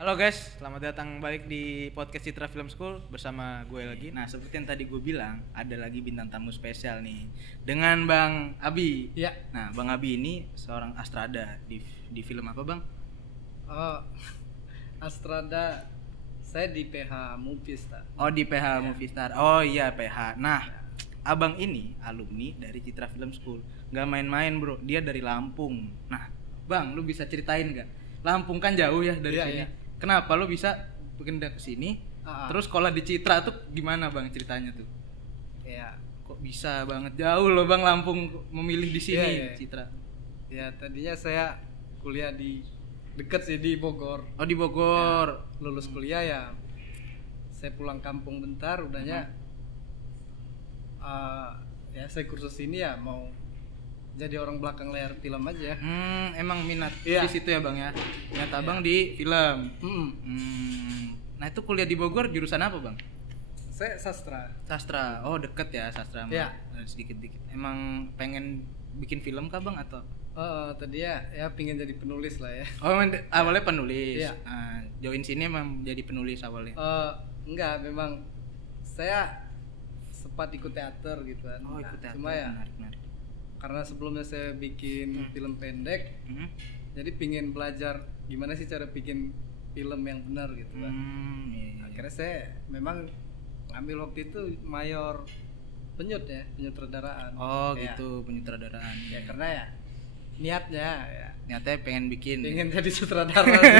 Halo guys, selamat datang balik di podcast Citra Film School bersama gue lagi. Nah, seperti yang tadi gue bilang, ada lagi bintang tamu spesial nih dengan Bang Abi. Iya. Nah, Bang Abi ini seorang Astrada di film apa, Bang? Oh, Astrada, saya di PH Movies, tak? Oh, di PH Ya. Movie Star. Oh iya, PH. Nah, Abang ini alumni dari Citra Film School. Gak main-main, Bro. Dia dari Lampung. Nah, Bang, lu bisa ceritain gak? Lampung kan jauh ya dari Iya, sini. iya. Kenapa lu bisa pindah ke sini? Terus sekolah di Citra tuh gimana, Bang, ceritanya tuh? Ya, Kok bisa banget jauh loh, Bang, Lampung memilih di sini, Iya, iya. Citra. ya tadinya saya kuliah di dekat sih di Bogor. Oh, di Bogor. Lulus kuliah ya, saya pulang kampung bentar, udahnya ya saya kursus ini ya mau jadi orang belakang layar film aja. Emang minat Iya. di situ ya, Bang ya. Minat Iya. Abang di film. Mm-mm. Nah, itu kuliah di Bogor jurusan apa, Bang? Saya sastra. Sastra. Oh, deket ya sastra sama Iya. sedikit-dikit. Emang pengen bikin film kah, Bang, atau? Tadi ya pingin jadi penulis lah ya. Oh, awalnya penulis. Iya. Join sini emang jadi penulis awalnya. Enggak, memang saya sempat ikut teater gitu kan. Oh, ikut teater. Cuma ya Menarik. karena sebelumnya saya bikin film pendek, Mhm. jadi pingin belajar gimana sih cara bikin film yang benar gitu kan. Iya, iya. Akhirnya saya memang ngambil waktu itu mayor penyutradaraan. Oh, Ya, gitu, penyutradaraan. ya karena ya niatnya ya Nyatanya pengen bikin. pengen jadi sutradara sih.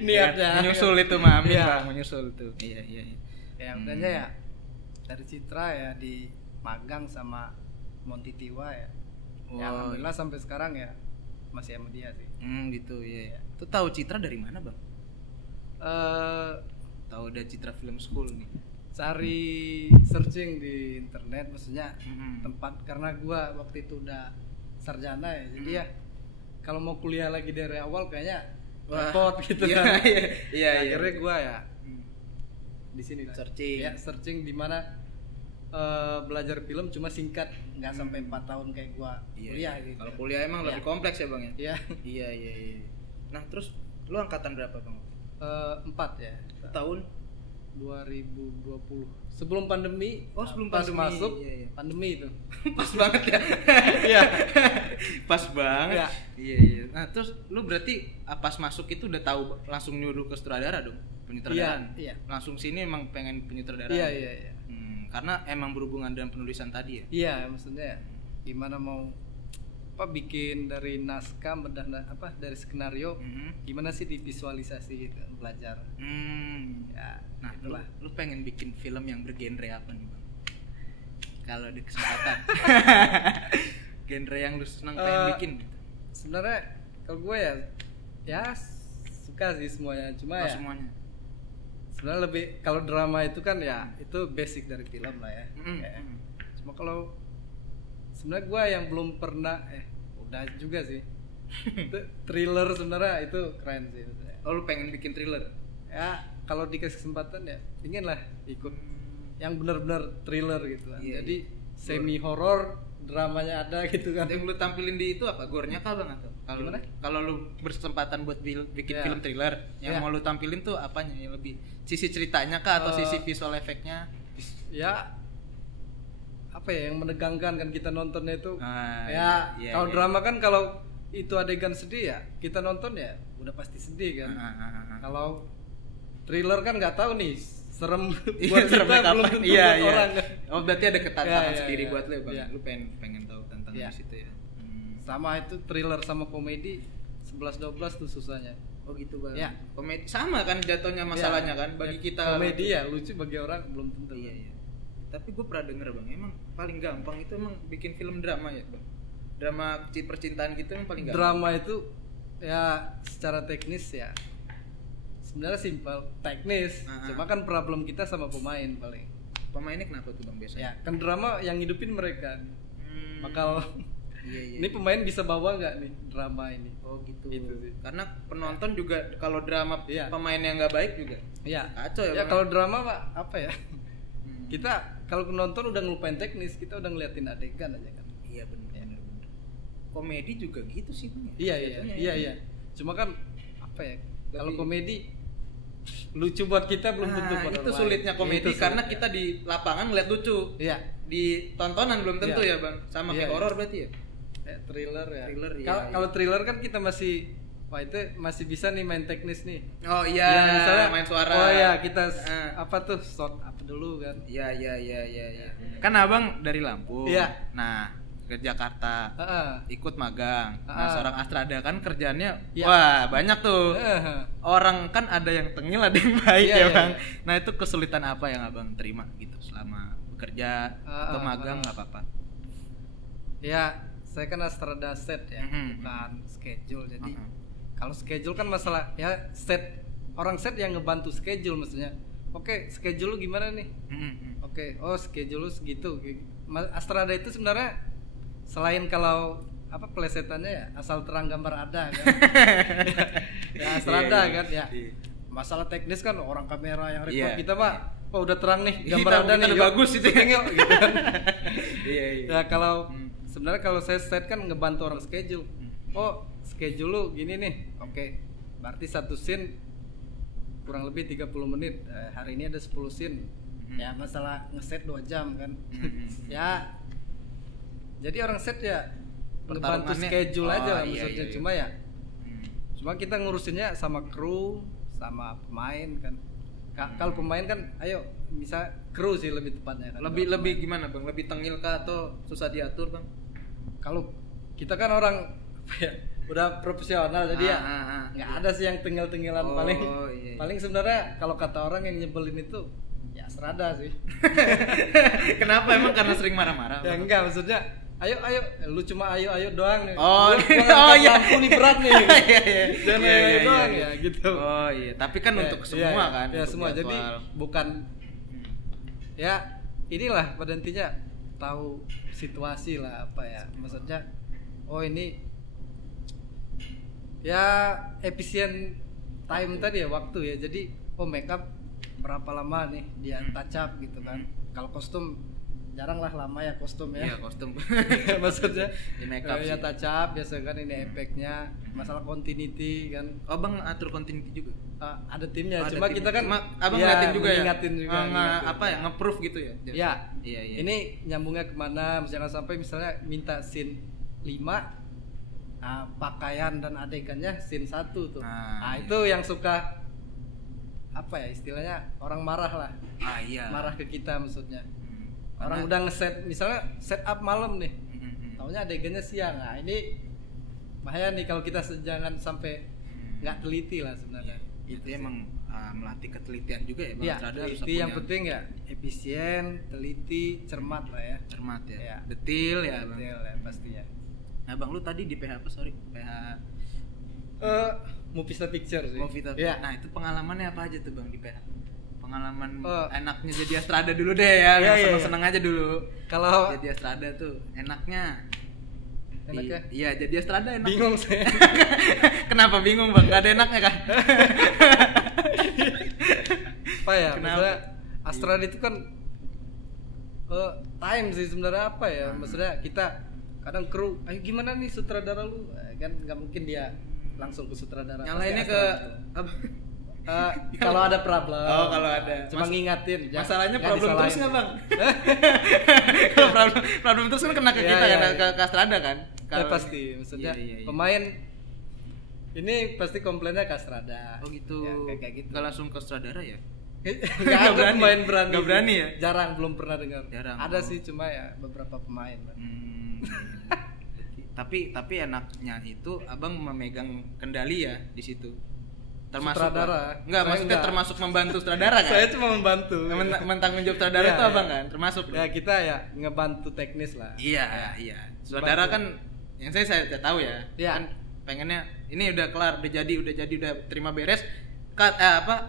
Niatnya menyusul itu mah, amin, Iya. Bang, menyusul tuh. Iya, iya, iya. ya udahnya ya dari Citra ya di magang sama Monty Tiwa ya. Ya, Oh, alhamdulillah sampai sekarang ya masih sama dia sih. gitu, iya, iya. Tuh tahu Citra dari mana, Bang? eh Tahu ada Citra Film School nih. Cari searching di internet, maksudnya tempat, karena gua waktu itu udah sarjana ya, jadi ya kalau mau kuliah lagi dari awal kayaknya repot gitu iya, kan. iya, iya, iya. Akhirnya gua ya di sini lah. Searching. Ya, searching di mana belajar film cuma singkat, nggak sampai 4 tahun kayak gua Iya, kuliah iya. gitu. Kalau kuliah emang Iya. lebih kompleks ya, Bang ya? Iya. Iya, iya, iya. Nah, terus lu angkatan berapa, Bang? 4 ya. Tahun? 2020. Sebelum pandemi. Oh, sebelum pas pandemi. masuk Iya, iya. pandemi itu. Pas banget ya. Iya. Pas banget. Iya. Iya, iya. Nah, terus lu berarti pas masuk itu udah tahu langsung nyuruh ke sutradara dong? Penyutradaraan. Iya, iya. Langsung sini emang pengen penyutradaraan. Iya, iya, iya. Karena emang berhubungan dengan penulisan tadi ya. Iya, maksudnya gimana mau bikin dari naskah dari skenario, gimana sih divisualisasi gitu, belajar. Ya, Nah, itulah. lu pengen bikin film yang bergenre apa nih, Bang? Kalau ada kesempatan. Genre yang lu senang pengen bikin gitu. Sebenarnya kalau gue ya suka sih semuanya, cuma Oh, ya semuanya. sebenarnya lebih kalau drama itu kan ya itu basic dari film lah ya. Ya. Cuma kalau sebenarnya gue yang belum pernah udah juga sih. Itu thriller sebenarnya itu keren sih. Oh, lu pengen bikin thriller? Ya kalau dikasih kesempatan ya ingin lah ikut yang benar-benar thriller gitu kan. Iya, Jadi semi horor, dramanya ada gitu kan. Yang lu tampilin di itu apa? Gore-nya kah, Bang, atau? Gimana? Kalau lu berkesempatan buat bikin Iya. film thriller, yang Iya. mau lu tampilin tuh apanya? Yang lebih sisi ceritanya kah atau sisi visual efeknya? Ya apa ya yang menegangkan kan kita nontonnya itu. Iya, Kalau iya. drama kan kalau itu adegan sedih ya kita nonton ya udah pasti sedih kan. Kalau thriller kan nggak tahu nih serem buat kita seremnya belum kapan? tentu Iya, buat iya. orang kan. Oh, berarti ada ketantangan Iya, iya, sendiri iya. buat lu, Bang. Iya. Lu pengen tahu tantangan Iya. di situ ya. Sama itu thriller sama komedi 11-12 tuh susahnya. Oh, gitu, Bang. Iya. Komedi sama kan jatuhnya masalahnya kan bagi kita. Komedi ya lucu, bagi orang belum tentu. Iya, iya. Tapi gue pernah denger, Bang, emang paling gampang itu emang bikin film drama ya, Bang. Drama percintaan gitu emang paling gampang. Drama itu ya secara teknis ya sebenarnya simpel teknis. Cuma kan problem kita sama pemain paling. Pemainnya kenapa tuh, Bang, biasanya? Ya kan drama yang hidupin mereka. Bakal Iya, iya. ini pemain bisa bawa nggak nih drama ini? Oh, gitu. Gitu sih. Karena penonton juga kalau drama Iya. pemain yang nggak baik juga Ya. kacau ya, Ya Bang. kalau drama Pak apa ya? Kita kalau penonton udah ngelupain teknis, kita udah ngeliatin adegan aja kan. Iya, benar. Komedi juga gitu sih, Bang. Iya, iya, Jatuhnya iya, ya. iya. Cuma kan apa ya? Kalau komedi lucu buat kita belum tentu buat itu orang sulitnya lain. komedi Itu karena sulitnya. kita di lapangan ngeliat lucu. Iya. Di tontonan belum tentu Iya. ya, Bang. Sama Iya, kayak iya. horor berarti ya. Thriller ya. Thriller, iya, Kalau iya. kalau thriller kan kita masih wah itu masih bisa nih main teknis nih. Oh iya, Ya, misalnya main suara. Oh ya, kita Ah. apa tuh shot apa dulu kan. Iya. Kan Abang dari Lampung. Iya. Nah, ke Jakarta. Heeh. Ikut magang. Nah, Ah. seorang Astrada kan kerjaannya Iya. wah, banyak tuh. Heeh. Orang kan ada yang tengil, ada yang baik Iya, ya, iya, Bang. iya. Nah, itu kesulitan apa yang Abang terima gitu selama bekerja atau magang nggak apa-apa. Ya, saya kan Astrada set ya, Mhm. bukan schedule. Jadi Mhm. kalau schedule kan masalah ya set orang set yang ngebantu schedule maksudnya. Oke, schedule lu gimana nih? Mhm. Oke, oh schedule lu segitu. Astrada itu sebenarnya selain kalau apa plesetannya ya asal terang gambar ada kan. Ya Astrada Iya, kan ya. iya. Masalah teknis kan orang kamera yang record Iya. kita mah oh udah terang nih Kita- gambar ada kita nih udah yuk, bagus itu ya. syuting yuk, gitu kan. Iya. Ya kalau Hmm. sebenarnya kalau saya set kan ngebantu orang schedule. Oh, schedule lu gini nih. Oke. Berarti satu scene kurang lebih 30 menit. Hari ini ada 10 scene. Ya masalah ngeset 2 jam kan. Ya. Jadi orang set ya ngebantu Pertarungannya- schedule aja lah iya, maksudnya. iya. Cuma ya cuma kita ngurusinnya sama kru, sama pemain kan. Kalau pemain kan ayo bisa kru sih lebih tepatnya kan. Lebih Kalau lebih pemain. gimana, Bang? Lebih tengil kah atau susah diatur, Bang? Kalau kita kan orang apa ya, udah profesional jadi ya nggak ada sih yang tengil-tengilan. Oh, paling iya. paling sebenarnya kalau kata orang yang nyebelin itu ya Astrada sih. Kenapa emang karena sering marah-marah? Ya Bang? enggak maksudnya ayo lu cuma ayo doang nih. Oh, Gua oh, ngangkat iya. lampu nih berat nih. Iya, iya. Jangan Iya, ayo iya, doang iya. ya gitu. Oh iya, tapi kan Ya, untuk iya, semua iya. kan. Ya untuk semua jadi jadwal. bukan ya inilah pada intinya tahu situasi lah apa ya maksudnya. Oh ini ya efisien time tadi ya waktu ya. Jadi oh makeup berapa lama nih dia touch up gitu kan. Kalau kostum jarang lah lama ya kostum ya. Iya, kostum. Maksudnya Di makeup ya sih. touch up biasa kan ini efeknya masalah continuity kan. Oh, Bang atur continuity juga. Ada timnya Ada cuma tim. kita kan Cuma Abang ya, ngeliatin juga ya. mengingatin juga, ngingatin. Apa ya? Nge-proof gitu ya. Ya, Iya, iya. ini nyambungnya kemana? Jangan sampai misalnya minta scene 5, pakaian dan adegannya scene 1 tuh. Nah, iya. Itu yang suka apa ya istilahnya orang marah lah. Iya. Marah ke kita maksudnya. Hmm. Orang Karena- udah ngeset misalnya set up malam nih. Hmm. Taunya adegannya siang. Nah, ini bahaya nih kalau kita jangan sampai nggak teliti lah sebenarnya. Itu emang melatih ketelitian juga ya, Bang. Ya, Astrada harus teliti yang punya penting ya efisien, teliti, cermat lah ya. cermat ya. Ya. Detil ya, Bang. Detail ya pastinya. Nah, Bang, lu tadi di PH apa? Sorry, PH Movie Picture sih. Movie Talk. Ya. Nah, itu pengalamannya apa aja tuh, Bang, di PH? Pengalaman Oh. enaknya jadi Astrada dulu deh ya, Iya, iya, seneng-seneng aja dulu. Kalau Jadi Astrada tuh enaknya. enaknya Iya, jadi Astrada enak. bingung saya. Kenapa bingung, Bang? Gak ada enaknya kan? Apa ya? Kenapa? Maksudnya Astrada itu kan time sih sebenarnya apa ya? Maksudnya kita kadang kru, ayo gimana nih sutradara lu? Kan nggak mungkin dia langsung ke sutradara. Nyalainnya Pasti ke Astrada. apa? Kalau ada problem. Oh, kalau ada. Cuma ngingatin. Masalahnya nggak problem terus disalahin. nggak, Bang? Kalau problem terus kan kena ke Iya, kita iya, kan, iya. ke Astrada kan? Ya pasti, maksudnya Iya, iya, iya. pemain ini pasti komplainnya ke Astrada. Oh gitu. Ya, kayak gitu. Nggak langsung ke sutradara ya? Nggak ada berani. pemain berani. Nggak berani ya? Jarang, belum pernah dengar. Jarang. Ada Oh. sih cuma ya beberapa pemain. Hmm. tapi enaknya itu abang memegang kendali ya di situ. Termasuk Sutradara. Enggak, Saya maksudnya enggak. termasuk membantu sutradara kan? Saya cuma membantu. Mentanggung jawab sutradara Iya, itu iya. abang kan? Termasuk. Ya kita ya ngebantu teknis lah. Iya, iya. Sutradara Bantu. kan yang saya tahu ya. Iya. Kan pengennya ini udah kelar, udah jadi, udah terima beres,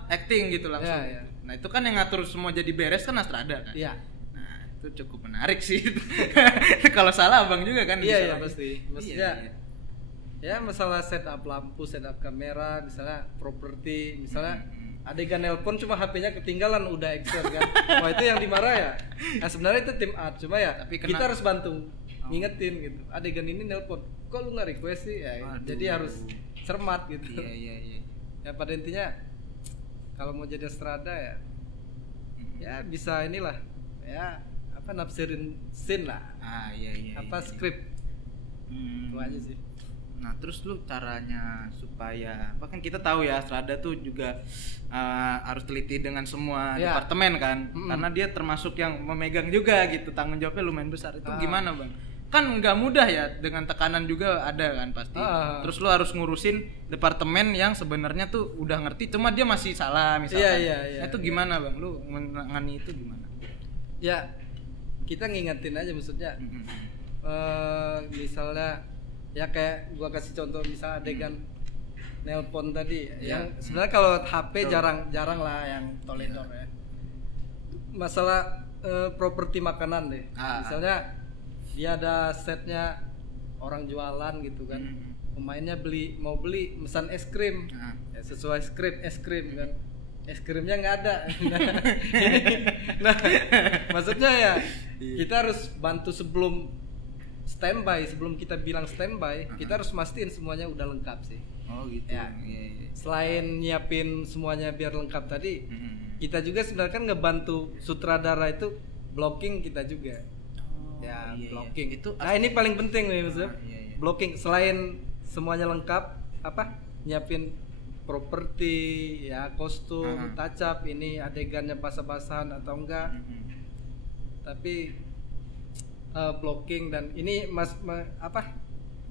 acting gitu langsung. Iya, iya. Nah, itu kan yang ngatur semua jadi beres kan Astrada kan? Iya. Nah, itu cukup menarik sih. Kalau salah abang juga kan Iya, bisa iya lagi. pasti. Maksudnya Iya, iya. ya masalah setup lampu, setup kamera, misalnya properti, misalnya adegan nelpon cuma HP-nya ketinggalan udah exer kan. Wah, itu yang dimarah ya. Nah, sebenarnya itu tim art cuma ya Tapi kita harus bantu Oh. ngingetin gitu. Adegan ini nelpon. Kok lu nggak request sih? Ya, Aduh. jadi harus cermat gitu. Iya. Ya pada intinya kalau mau jadi Estrada ya ya bisa inilah ya apa nafsirin scene lah, Iya. apa skrip itu aja sih. Nah terus lu caranya supaya apa, kan kita tahu ya Strada tuh juga harus teliti dengan semua departemen kan, karena dia termasuk yang memegang juga gitu, tanggung jawabnya lumayan besar. Itu gimana bang? Kan nggak mudah ya, dengan tekanan juga ada kan pasti. Terus lu harus ngurusin departemen yang sebenarnya tuh udah ngerti, cuma dia masih salah misalkan. Iya. Itu gimana bang? Lu menangani itu gimana? Ya kita ngingetin aja maksudnya. Misalnya ya kayak gua kasih contoh misal adegan nelpon tadi yang sebenarnya kalau HP jarang lah yang Toledor ya. Masalah properti makanan deh. Misalnya dia ada setnya orang jualan gitu kan. Pemainnya mau beli pesan es krim. Ya, sesuai skrip es krim kan. Es krimnya nggak ada. Nah, maksudnya ya kita harus bantu sebelum standby, sebelum kita bilang standby, kita harus mastiin semuanya udah lengkap sih. Oh gitu. Ya. Selain nyiapin semuanya biar lengkap tadi, kita juga sebenarnya kan ngebantu sutradara itu blocking kita juga. Blocking itu. Nah ini paling penting nih maksudnya. Blocking selain semuanya lengkap, apa? Nyiapin properti, ya kostum, touch up, ini adegannya basah-basahan atau enggak. Tapi blocking dan ini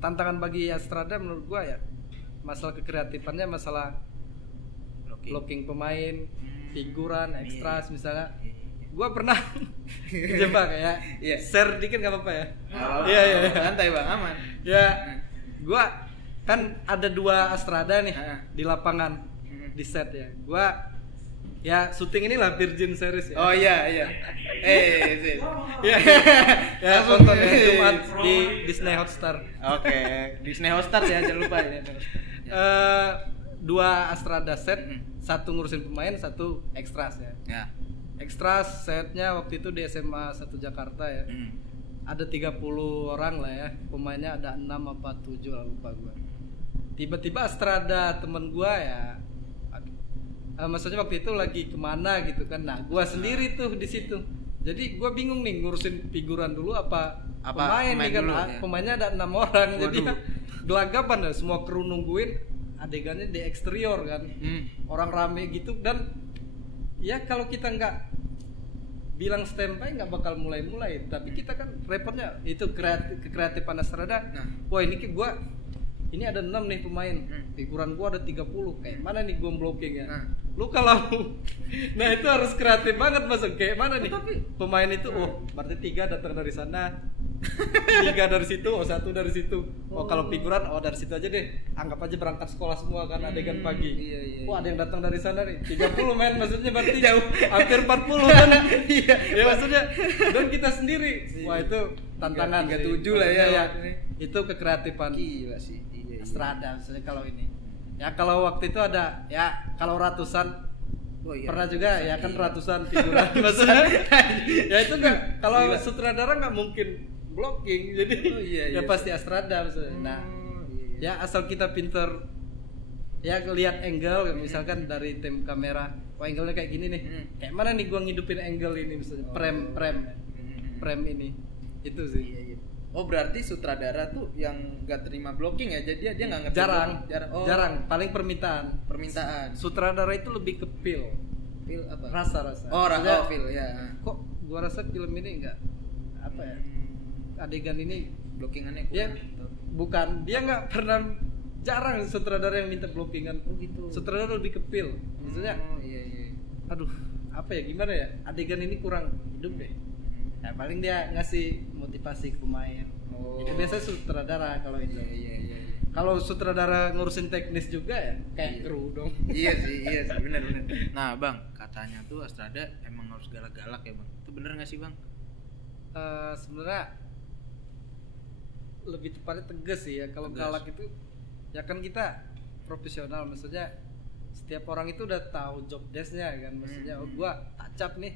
tantangan bagi Estrada menurut gua ya, masalah kekreatifannya, masalah blocking pemain, figuran, ekstras misalnya. Gua pernah kejebak ya. Share dikit nggak apa-apa ya? Iya. Santai bang, aman. Ya, gua kan ada 2 Estrada nih di lapangan, di set ya. Gua ya syuting inilah Virgin Series ya. Oh iya. Ya tonton ya Jumat di Disney Hotstar. Oke, Disney Hotstar ya, jangan lupa ya. 2 Estrada set, 1 ngurusin pemain, 1 ekstras ya. Ekstras setnya waktu itu di SMA 1 Jakarta ya. Ada 30 orang lah ya. Pemainnya ada 6 apa 7 lah, lupa gua. Tiba-tiba Estrada temen gua ya, maksudnya waktu itu lagi kemana gitu kan. Nah gua sendiri tuh di situ. Jadi gua bingung nih ngurusin figuran dulu apa pemain nih kan. Pemainnya ada 6 orang. Jadi gelagapan ya, semua kru nungguin adegannya di eksterior kan. Orang rame gitu, dan ya kalau kita nggak bilang standby nggak bakal mulai. Tapi kita kan repotnya itu kreatifan Estrada. Wah ini ada 6 nih pemain, figuran gua ada 30, kayak mana nih gua blocking ya? Lu kalau nah itu harus kreatif banget masuk, kayak mana nih? Tapi pemain itu berarti 3 datang dari sana, 3 dari situ, 1 dari situ. Kalau figuran dari situ aja deh. Anggap aja berangkat sekolah semua kan, adegan pagi. Wah, ada yang datang dari sana nih. 30 men, maksudnya berarti jauh hampir 40 kan. Ya maksudnya dan kita sendiri. Wah, itu tantangan 37 lah ya. Itu kekreatifan. Gila sih. Estrada misalnya kalau ini. Ya kalau waktu itu ada ya kalau ratusan pernah juga ya kan ratusan figuran maksudnya. Ya itu enggak, kalau sutradara nggak mungkin blocking, jadi ya pasti Estrada maksudnya. Nah ya asal kita pinter ya lihat angle, misalkan dari tim kamera, angle-nya kayak gini nih, kayak mana nih gua ngidupin angle ini misalnya, frame ini, itu sih. Oh berarti sutradara tuh yang nggak terima blocking ya, jadi dia nggak ngerti. Jarang, paling permintaan. Sutradara itu lebih ke feel apa? Rasa. Feel ya. Kok gua rasa film ini nggak apa ya, adegan ini blockingannya ya bukan, dia nggak pernah, jarang sutradara yang minta blockingan. Gitu. Sutradara lebih ke feel, maksudnya aduh apa ya, gimana ya, adegan ini kurang hidup deh. Ya paling dia ngasih motivasi ke pemain. Itu biasanya sutradara kalau itu. Iya. Kalau sutradara ngurusin teknis juga ya kayak kru dong. Iya sih, benar. Nah bang, katanya tuh Estrada emang harus galak-galak ya bang. Itu bener nggak sih bang? Sebenarnya lebih tepatnya tegas sih ya. Kalau galak itu ya kan kita profesional, maksudnya setiap orang itu udah tahu job desk-nya kan. Maksudnya gua touch up nih,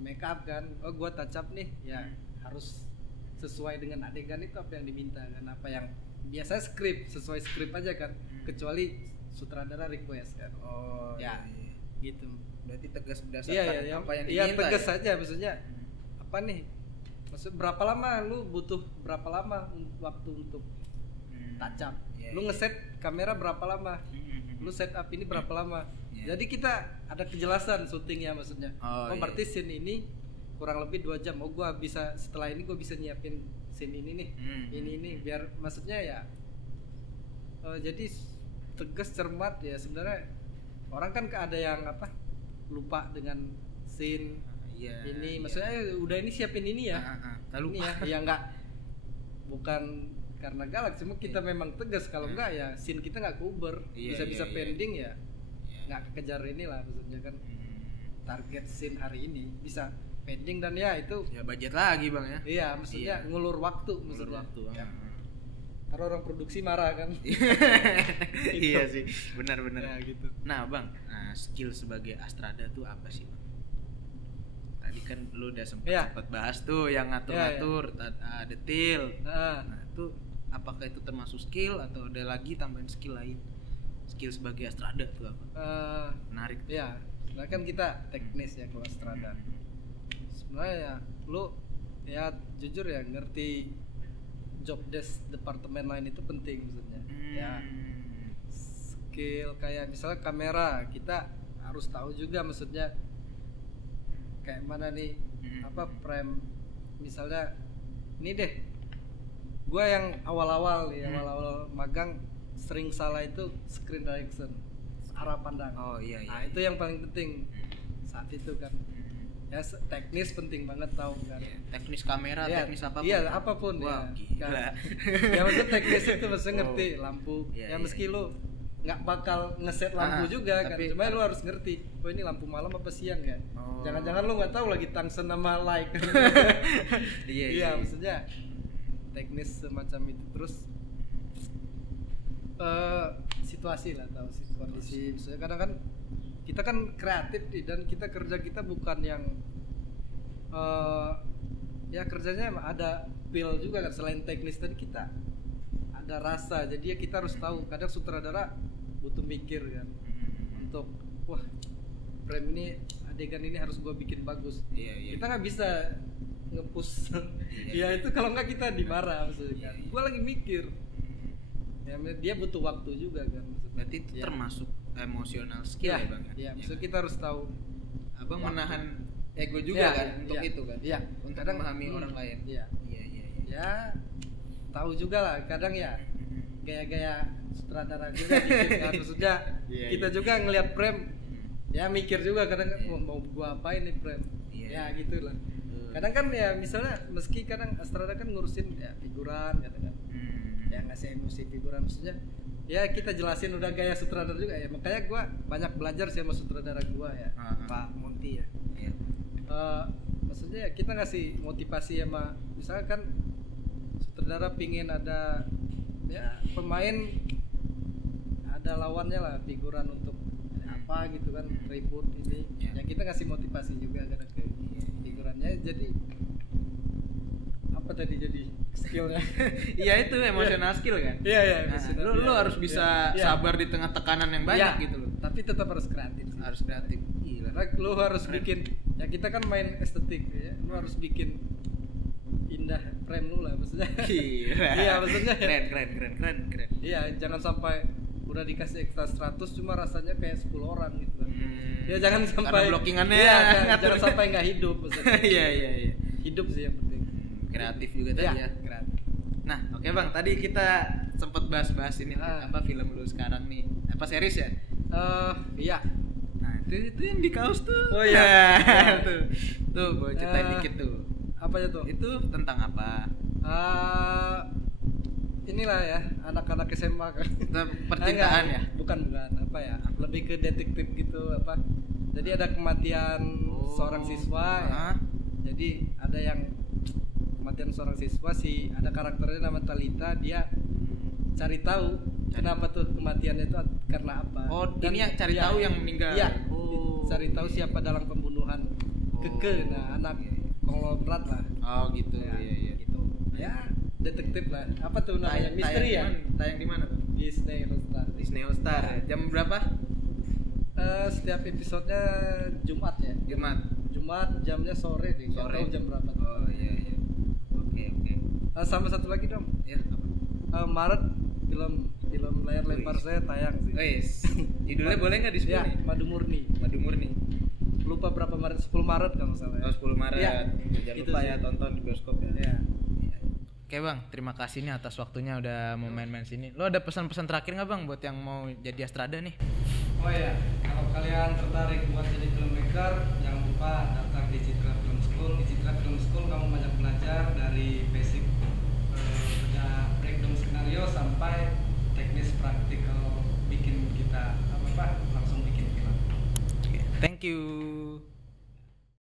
make up kan, gua touch up nih, ya harus sesuai dengan adegan itu apa yang diminta kan, apa yang biasa sesuai skrip aja kan. Kecuali sutradara request kan. Oh Ya, iya. gitu. Berarti tegas berdasarkan Iya, apa yang iya diminta. tegas ya? saja maksudnya. Apa nih? Maksud berapa lama lu butuh berapa lama waktu untuk touch up? Iya, Lu iya. ngeset kamera berapa lama? Lu set up ini berapa lama? Iya. Jadi kita ada kejelasan syutingnya maksudnya. Oh, iya. Berarti scene ini kurang lebih 2 jam. Oh, gua bisa setelah ini gua bisa nyiapin scene ini nih. Ini biar maksudnya ya jadi tegas cermat ya sebenarnya. Orang kan ada yang apa? Lupa dengan scene Iya. ini Iya. maksudnya udah ini siapin ini ya. Tak lupa. Ini ya, ya enggak bukan karena galak, cuma kita memang tegas kalau enggak ya scene kita nggak kuber, Iya, bisa iya. pending ya Iya. nggak kekejar inilah maksudnya kan target scene hari ini bisa pending dan ya itu Ya budget lagi bang ya. iya maksudnya Iya. ngulur waktu Ulur maksudnya. waktu. Ya. Karena orang produksi marah kan. Iya sih, benar-benar. Ya gitu. Nah bang, skill sebagai Astrada tuh apa sih bang? Tadi kan lu udah Iya. sempat bahas tuh yang ngatur-ngatur, detail. Nah, Nah itu apakah itu termasuk skill atau ada lagi tambahan skill lain? Skill sebagai Astrada tuh apa? Menarik. ya sebenarnya kan kita teknis ya kalau Strada. Sebenarnya ya lu ya jujur ya ngerti job desk departemen lain itu penting maksudnya. Ya skill kayak misalnya kamera kita harus tahu juga maksudnya kayak mana nih apa frame misalnya ini deh gua yang awal-awal magang sering salah itu screen direction arah pandang. Oh iya iya. Nah itu yang paling penting saat itu kan ya teknis penting banget tahu kan. Iya, teknis kamera, Iya, teknis apapun. iya apapun Wah, ya. gila. Kan. Ya maksud teknis itu mesti ngerti lampu. Iya, Ya meski iya. lu nggak bakal ngeset lampu juga kan. tapi- Cuma lu harus ngerti. Oh ini lampu malam apa siang ya? Oh. Jangan-jangan lu nggak tahu lagi tungsten sama light. Iya, Iya maksudnya teknis semacam itu terus situasi lah tahu kondisi. Misalnya kadang kan kita kan kreatif nih dan kerja kita bukan yang ya kerjanya emang ada feel juga kan selain teknis tadi kita ada rasa jadi ya kita harus tahu kadang sutradara butuh mikir kan untuk wah frame ini adegan ini harus gua bikin bagus. Iya, iya. Kita nggak bisa nge-push. Ya itu kalau nggak kita dimarah maksudnya kan. Gua lagi mikir ya dia butuh waktu juga kan maksudnya. Berarti itu Ya. termasuk emotional skill ya bang? Iya, maksudnya kita harus tahu Abang waktu. menahan ego juga Iya, kan iya, untuk iya. itu kan? Iya. Untuk Kadang memahami orang lain. Iya. Iya iya. Ya tahu juga lah kadang ya gaya-gaya sutradara juga dikit kan maksudnya Iya, kita iya. juga ngelihat frame ya mikir juga kadang mau gua apain nih frame. Iya, Ya iya. gitu lah. Kadang kan ya misalnya meski kadang Astrada kan ngurusin ya figuran kadang kan. Ya ngasih emosi figuran maksudnya ya kita jelasin udah gaya sutradara juga ya makanya gua banyak belajar sih sama sutradara gua ya Pak Monty ya. Iya. Maksudnya kita ngasih motivasi sama misalnya kan sutradara pingin ada ya pemain ada lawannya lah figuran untuk apa gitu kan ribut ini Ya. ya kita ngasih motivasi juga kadang ke figurannya jadi apa tadi jadi skillnya. Iya itu emotional skill kan? Iya iya. Nah, lu harus bisa Iya. sabar di tengah tekanan yang banyak Iya, gitu loh. tapi tetap harus kreatif sih. Harus kreatif. Gila. Karena lu harus bikin ya kita kan main estetik ya lu harus bikin indah frame lu lah maksudnya. Gila. Iya maksudnya Keren. iya jangan sampai udah dikasih ekstra 100 cuma rasanya kayak 10 orang gitu kan. Ya jangan sampai Karena blockingannya iya, ngatur. jangan sampai nggak hidup maksudnya. Iya. Hidup sih yang penting. Kreatif juga tadi ya. Kreatif. Nah, oke Bang, tadi kita sempat bahas-bahas ini apa film lu sekarang nih. Apa series ya? Iya. Nah, itu yang di kaos tuh. Oh iya. tuh, gua ceritain dikit tuh. Apa itu? Itu tentang apa? Inilah ya anak-anak SMA kan. Tentang percintaan ya? Bukan apa ya? Lebih ke detektif gitu apa? Jadi ada kematian seorang siswa ya. Jadi ada yang kematian seorang siswa ada karakternya nama Talita dia cari tahu kenapa tuh kematiannya itu karena apa. Oh, ini yang cari tahu yang meninggal. Iya. Oh. Cari tahu siapa dalam pembunuhan Keke. Nah, anak konglomerat lah. Oh, gitu. Ya, Iya. gitu. Ya, detektif lah. Apa tuh namanya? Misteri ya? Tayang di mana tuh? Disney Hotstar. Disney Hotstar. Jam berapa? Setiap episodenya Jumat ya. Jumat jamnya sore deh. Nggak tahu jam berapa. Oh iya. Oke. Sama satu lagi dong. Ya, apa? Maret film layar lebar saya tayang sih. Wes. Judulnya boleh nggak di ya, nih? Madu Murni. Lupa berapa Maret? 10 Maret kalau nggak salah. Oh, 10 Maret. Ya, jangan lupa ya tonton di bioskop ya. Ya. Oke bang, terima kasih nih atas waktunya udah mau main-main sini. Lo ada pesan-pesan terakhir nggak bang buat yang mau jadi Astrada nih? Oh iya, kalau kalian tertarik buat jadi filmmaker, jangan lupa datang di Citra Film School. Di Citra Film School kamu banyak belajar dari basic breakdown skenario sampai teknis praktikal bikin kita langsung bikin film. Thank you.